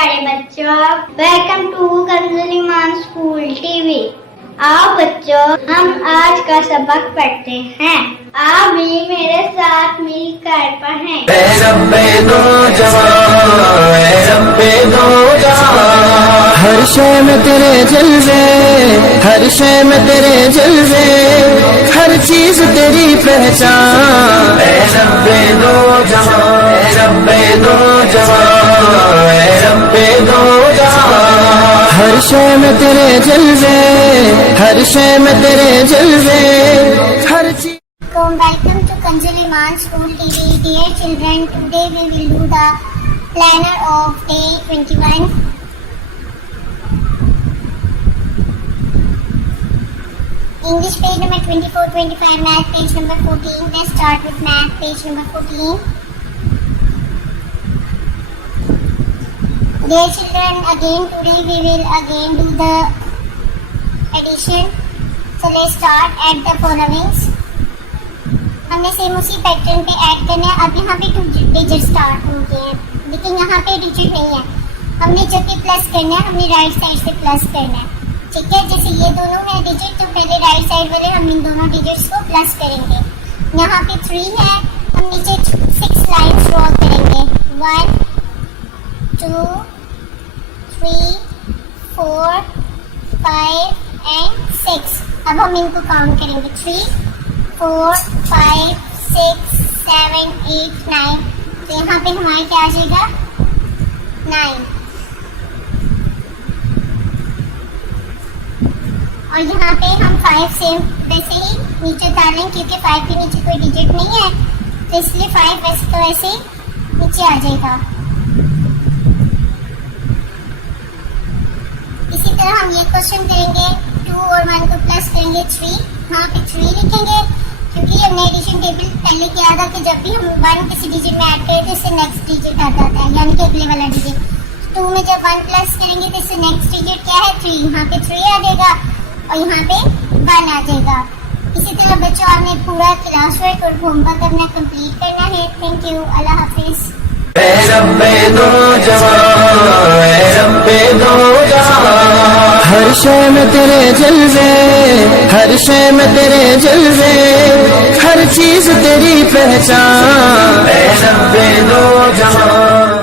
प्यारे बच्चों, welcome to कंजलीमान school TV. आओ बच्चों, हम आज का सबक पढ़ते हैं। आप भी मेरे साथ मिलकर पढ़ें। हर शय में तेरे जलवे, हर शय में तेरे जलवे, हर चीज तेरी पहचान। रब्बे दो जहां, रब्बे दो जहां, रब्बे दो जहां। हर शय में तेरे जलवे, हर शय में तेरे जलवे, हर चीज। Welcome to Kanjaliman School TV. Dear children, today we will do the planner of day 21. English page number 24, 25, math page number 14. Let's start with math page number 14. Dear children, again today we will again do the addition. So let's start at the followings. हमने same उसी pattern पे add करना है। अब यहाँ पे 2 digit start हो गए हैं, लेकिन यहाँ पे डिजिट नहीं है। हमने जब भी प्लस करना है, हमने राइट साइड से प्लस करना है, ठीक है। जैसे ये दोनों है डिजिट, तो पहले राइट साइड वाले हम इन दोनों डिजिट्स को प्लस करेंगे। यहाँ पे 3 है, हम नीचे 6 लाइन्स ड्रॉ करेंगे। 1 2 3 4 5 एंड 6। अब हम इनको काउंट करेंगे। 3 4 5 6 7 8 9। तो यहाँ पे हमारे क्या आ जाएगा? 9। और यहाँ पे हम 5 से वैसे ही नीचे उतारें, क्योंकि 5 के नीचे कोई डिजिट नहीं है, तो इसलिए 5 वैसे तो ऐसे ही नीचे आ जाएगा। इसी तरह हम ये क्वेश्चन करेंगे। 2 और 1 को प्लस करेंगे 3। यहाँ पे 3 लिखेंगे, क्योंकि हमने एडिशन टेबल पहले किया था कि जब भी हम 1 किसी डिजिट में ऐड करें तो इससे नेक्स्ट डिजिट आ जाता है, यानी कि अगले वाला डिजिट। 2 में जब 1 प्लस करेंगे तो इससे नेक्स्ट डिजिट क्या है? 3। यहाँ पे 3 आ जाएगा और यहाँ पे 1 आ जाएगा। इसी तरह बच्चों, आपने पूरा क्लास वर्क और होमवर्क अपना कंप्लीट करना है। थैंक यू, अल्लाह हाफिज। हर शय में तेरे जलवे, हर शय में तेरे जलवे, हर चीज तेरी पहचान। रब्बे दो जहां।